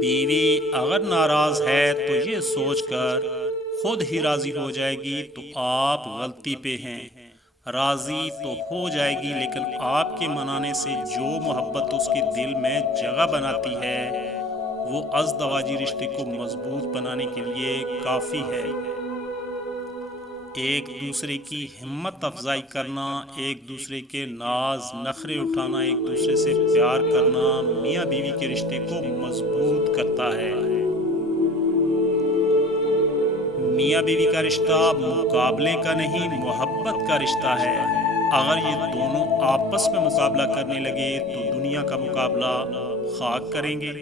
बीवी अगर नाराज है तो ये सोचकर खुद ही राजी हो जाएगी तो आप गलती पे हैं। राजी तो हो जाएगी लेकिन आपके मनाने से जो मोहब्बत उसके दिल में जगह बनाती है वो अज़दवाजी रिश्ते को मजबूत बनाने के लिए काफ़ी है। एक दूसरे की हिम्मत अफजाई करना, एक दूसरे के नाज नखरे उठाना, एक दूसरे से प्यार करना मियाँ बीवी के रिश्ते को मजबूत करता है। मियाँ बीवी का रिश्ता मुकाबले का नहीं, मोहब्बत का रिश्ता है। अगर ये दोनों आपस में मुकाबला करने लगे तो दुनिया का मुकाबला खाक करेंगे।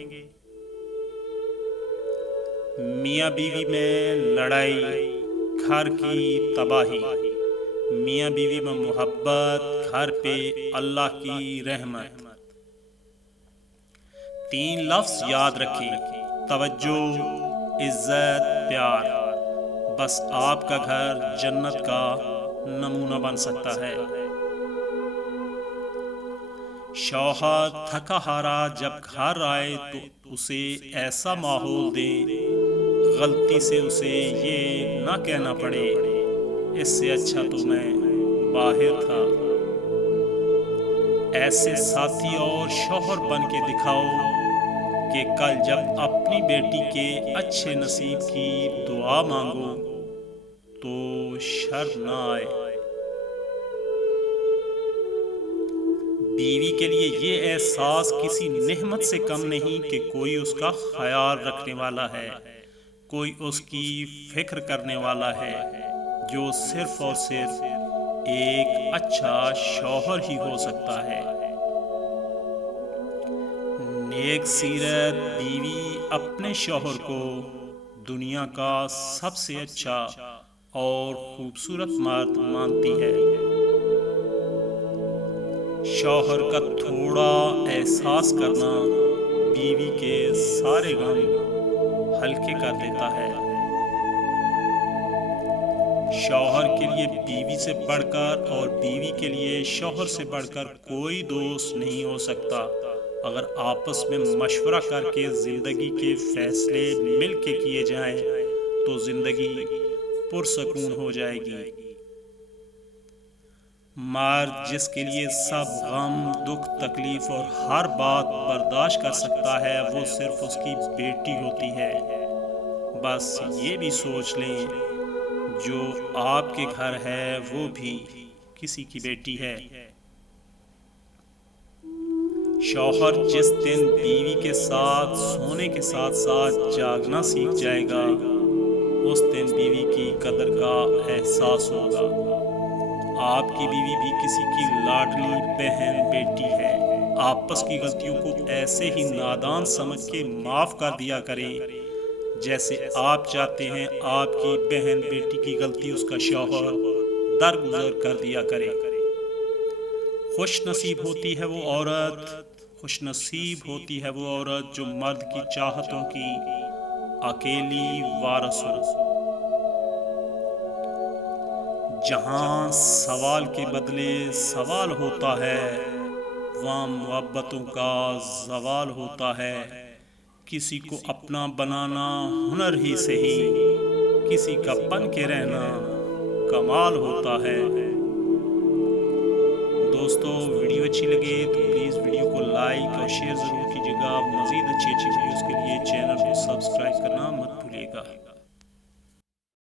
मियाँ बीवी में लड़ाई घर की तबाही, मियाँ बीवी में मोहब्बत घर पे अल्लाह की रहमत। 3 लफ्ज याद रखें, तवज्जो, इज्जत, प्यार। बस आपका घर जन्नत का नमूना बन सकता है। शौहर थका हारा जब घर आए तो उसे ऐसा माहौल दें गलती से उसे ये ना कहना पड़े इससे अच्छा तो मैं बाहर था। ऐसे साथी और शौहर बन के दिखाओ कि कल जब अपनी बेटी के अच्छे नसीब की दुआ मांगो तो शर्म ना आए। बीवी के लिए ये एहसास किसी नेमत से कम नहीं कि कोई उसका ख्याल रखने वाला है, कोई उसकी फिक्र करने वाला है, जो सिर्फ और सिर्फ एक अच्छा शौहर ही हो सकता है। नेक सीरत बीवी अपने शौहर को दुनिया का सबसे अच्छा और खूबसूरत मर्द मानती है। शौहर का थोड़ा एहसास करना बीवी के सारे गम हल्के कर देता है। शौहर के लिए बीवी से बढ़कर और बीवी के लिए शौहर से बढ़कर कोई दोस्त नहीं हो सकता। अगर आपस में मशवरा करके जिंदगी के फैसले मिलके किए जाएं तो जिंदगी पुरसकून हो जाएगी। मर्द जिसके लिए सब गम, दुख, तकलीफ और हर बात बर्दाश्त कर सकता है वो सिर्फ उसकी बेटी होती है। बस ये भी सोच लें जो आपके घर है वो भी किसी की बेटी है। शौहर जिस दिन बीवी के साथ सोने के साथ साथ जागना सीख जाएगा उस दिन बीवी की कदर का एहसास होगा। आपकी बीवी भी किसी की लाडली बहन बेटी है। आपस की गलतियों को ऐसे ही नादान समझ के माफ कर दिया करें जैसे आप चाहते हैं आपकी बहन बेटी की गलती उसका शौहर दरगुजर कर दिया करे। खुश नसीब होती है वो औरत जो मर्द की चाहतों की अकेली वारिस हो। जहाँ सवाल के बदले सवाल होता है वहाँ मोहब्बतों का ज़वाल होता है। किसी को अपना बनाना हुनर ही सही, किसी का बन के रहना कमाल होता है। दोस्तों वीडियो अच्छी लगे तो प्लीज़ वीडियो को लाइक और शेयर ज़रूर कीजिएगा। मज़ीद अच्छी वीडियोज़ के लिए चैनल को सब्सक्राइब करना मत भूलिएगा।